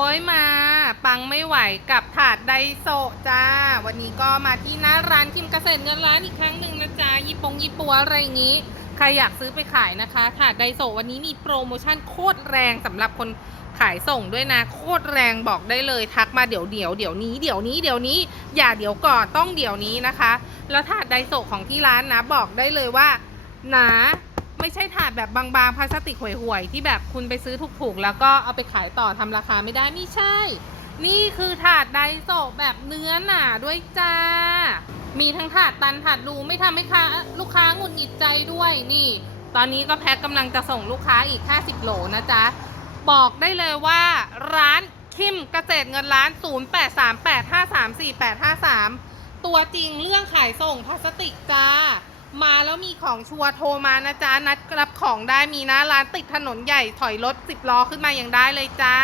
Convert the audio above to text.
โอ้ยมาปังไม่ไหวกับถาดไดโซจ้า วันนี้ก็มาที่หน้าร้านคิมเกษตรเงินร้านอีกครั้งหนึ่งนะจ๊ะยี่ปงยี่ปัวอะไรอย่างนี้ ใครอยากซื้อไปขายนะคะ ถาดไดโซวันนี้มีโปรโมชั่นโคตรแรงสำหรับคนขายส่งด้วยนะ โคตรแรงบอกได้เลยทักมาเดี๋ยวเดี๋ยวเดี๋ยวนี้เดี๋ยวนี้เดี๋ยวนี้อย่าเดี๋ยวก่อนต้องเดี๋ยวนี้นะคะ แล้วถาดไดโซของที่ร้านนะบอกได้เลยว่าหนา ไม่ใช่ถาดแบบบางๆพลาสติกห่วยๆที่แบบคุณไปซื้อถูกๆ แล้วก็เอาไปขายต่อทำราคาไม่ได้ไม่ใช่ นี่คือถาดไดโซแบบเนื้อหนาด้วยจ้า มีทั้งถาดตันถาดรูไม่ทำให้ค้าลูกค้าหงุดหงิดใจด้วยนี่ ตอนนี้ก็แพ็คกำลังจะส่งลูกค้าอีก 50 โหลนะจ๊ะ บอกได้เลยว่าร้านคิมเกษตรเงินล้าน 0838534853 ตัวจริงเรื่องขายส่งพลาสติกจ้า มาแล้วมีของชัวร์โทรมานะจ๊ะ นัดรับของได้มีหน้าร้านติดถนนใหญ่ถอยรถสิบล้อขึ้นมาอย่างได้เลยจ้า